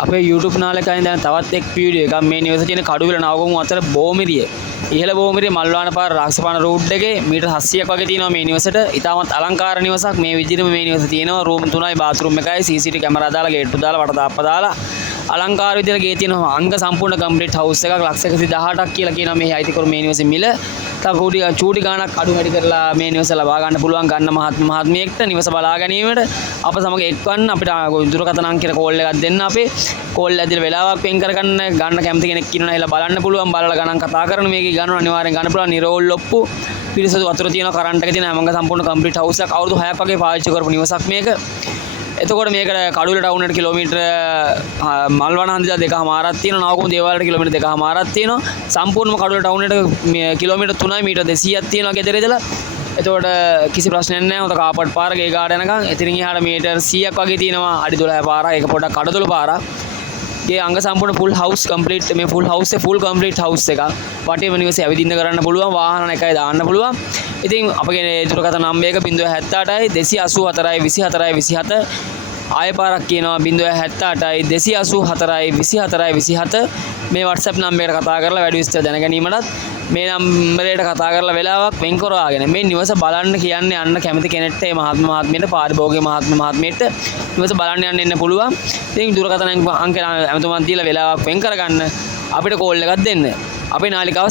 අපේ YouTube නාලකයෙන් දැන් තවත් එක් වීඩියෝ එකක් මේ නිවසේ තියෙන කඩුවෙල නවගමු අතර බෝමිරිය. ඉහළ බෝමිරිය මල්වාන පාර රාක්ෂපාන රෝඩ් එකේ මීටර් 700ක් වගේ තියෙනවා මේ නිවසට. ඉතාමත් අලංකාර නිවසක්. මේ විදිහටම මේ නිවසේ තියෙනවා රූම් 3යි බාත්රූම් එකයි CCTV කැමරා දාලා ගේට්ටු දාලා වට දාප්ප දාලා අලංකාර විදිහට ගේ තියෙනවා. අංග සම්පූර්ණ කම්ප්ලීට් හවුස් එකක් 118ක් කියලා කියනවා මේ අයිතිකරු මේ නිවසේ මිල. තව චූටි ගාණක් අඩු වැඩි කරලා මේ නිවස ලබා ගන්න පුළුවන් ගන්න මහත්මියෙක්ට නිවස බලා ගැනීමට අප සමග එක්වන්න අපිට දුරකථන අංකයට කෝල් එකක් දෙන්න අපේ කෝල් ඇදලා වෙලාවක් වෙන් කරගන්න ගන්න කැමති කෙනෙක් ඉන්නවා එහෙලා බලන්න පුළුවන් බලලා ගණන් කතා කරන මේකේ ගන්න අනිවාර්යෙන් ගන්න පුළුවන් නිරෝල් ලොප්පු පිරිසුදු වතුර තියෙනවා කරන්ට් එක තියෙන හැමංග සම්පූර්ණ කම්ප්ලීට් හවුස් එකක් අවුරුදු 6ක් වගේ පාවිච්චි කරපු නිවසක් මේක. එතකොට මේකට කඩුවෙල ටවුන් එකට කිලෝමීටර මල්වන හන්දිලා 2මාරක් තියෙනවා. නවගම දේවාලට කිලෝමීටර 2මාරක් තියෙනවා. සම්පූර්ණම කඩුවෙල ටවුන් එකට කිලෝමීටර 3යි මීටර් 200ක් තියෙනවා ගෙදර ඉඳලා. එතකොට කිසි ප්‍රශ්නයක් නැහැ. හොඳ කාපට් පාර ගේ ගාඩ යනකම්. එතනින් එහාට මීටර් 100ක් වගේ තියෙනවා. අඩි 12 පාරක්. ඒක පොඩ්ඩක් කඩතොල පාරක්. ගේ අංග සම්පූර්ණ ෆුල් හවුස් කම්ප්ලීට් මේ ෆුල් හවුස් එක ෆුල් කම්ප්ලීට් හවුස් එකක්. වටේම නිවසේ ඇවිදින්න කරන්න පුළුවන්. වාහන එකයි දාන්න පුළුවන්. ඉතින් අපගේ දුරකථන නම්බර් එක 078යි 284යි 24යි 27 ආය පාරක් කියනවා 078යි 284යි 24යි 27 මේ WhatsApp නම්බරයට කතා කරලා වැඩි විස්තර දැනගැනීමටත් මේ නම්බරයට කතා කරලා වෙලාවක් වෙන් කරවාගෙන මේ නිවස බලන්න කියන්නේ යන්න කැමති කෙනෙක්ට මේ මහත්මියට පාරිභෝගික මහත්මියට නිවස බලන්න යන්න එන්න පුළුවන්. ඉතින් දුරකථන අංකය අමතුමන් දීලා වෙලාවක් වෙන් කරගන්න අපිට කෝල් එකක් දෙන්න. අපේ නාලිකාව